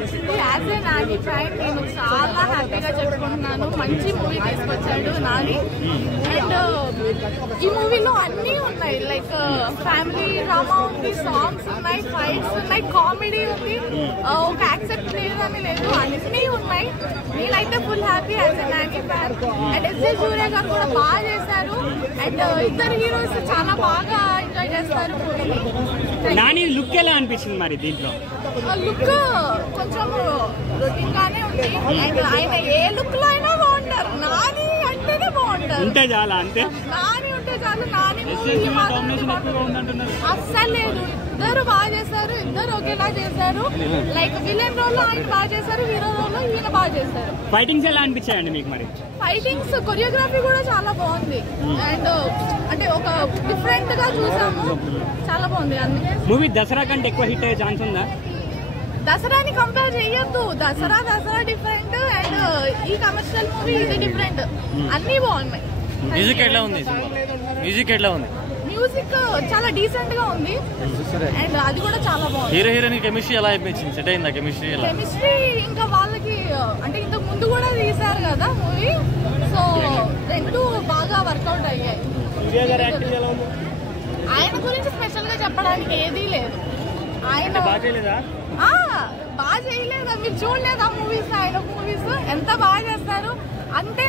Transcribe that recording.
నచ్చింది. As a Nani fan నేను చాలా హ్యాపీగా చెప్పుకుంటున్నాను. మంచి మూవీ తీసుకొచ్చాడు నాని. అండ్ ఈ మూవీలో అన్నీ ఉన్నాయి, లైక్ ఫ్యామిలీ డ్రామా ఉంది, సాంగ్స్ ఉన్నాయి, ఫైట్స్ ఉన్నాయి, కామెడీ ఉంది, ఒక యాక్సెప్ట్ లేదని లేదు, అన్నీ ఉన్నాయి. నేనైతే full happy as a Nani fan. And S A Surya గారు కూడా బాగా చేశారు. అండ్ ఇద్దరు హీరోస్ చాలా బాగా ఎంజాయ్ చేస్తారు. నాని లుక్ ఎలా అనిపించింది మరి దీంట్లో? లుక్ కొంచెం రొటీన్ గానే ఉంది. అండ్ ఆయన ఏ లుక్ లో అయినా బాగుంటారు. నాని అంటేనే బాగుంటారు. ఉంటే చాలా అంతే, నాని ఉంటే చాలు. నాని అస్సలు లేదు. ఇద్దరు బాగా చేశారు, ఇద్దరు ఒకేలా చేశారు. లైక్ విలన్ రోల్ లో ఆయన బాగా చేశారు, హీరో రోల్ లో ఈయన బాగా చేశారు. ఫైటింగ్స్ ఎలా అనిపించాయండి మీకు మరి? ఫైటింగ్స్ కొరియోగ్రఫీ కూడా చాలా బాగుంది. అండ్ అంటే ఒక డిఫరెంట్ గా చూసాము, చాలా బాగుంది. అన్ని మూవీ దసరా కంటే ఎక్కువ హిట్ అయ్యే ఛాన్స్ ఉందా? దసరాని కంపేర్ చేయొద్దు. దసరా డిఫరెంట్ అండ్ ఈ కమర్షియల్ మూవీ ఇది డిఫరెంట్. అన్ని బాగున్నాయి. మ్యూజిక్ ఎట్లా ఉంది? మ్యూజిక్ ఎట్లా ఉంది? మ్యూజిక్ చాలా డీసెంట్ గా ఉంది. అండ్ అది కూడా చాలా బాగుంది. హీరో హీరోయిన్ కెమిస్ట్రీ ఎలా అనిపించింది? సెట్ అయిందా కెమిస్ట్రీ? కెమిస్ట్రీ ఇంకా వాళ్ళకి అంటే ఇంతకు ముందు కూడా తీశారు కదా మూవీ, సో రెండు బాగా వర్కౌట్ అయ్యాయి. ఆయన గురించి స్పెషల్ గా చెప్పడానికి ఏదీ లేదు. ఆయన బాగా చేయలేదా? మీరు చూడలేదా మూవీస్? ఆయన మూవీస్ ఎంత బాగా చేస్తారు అంటే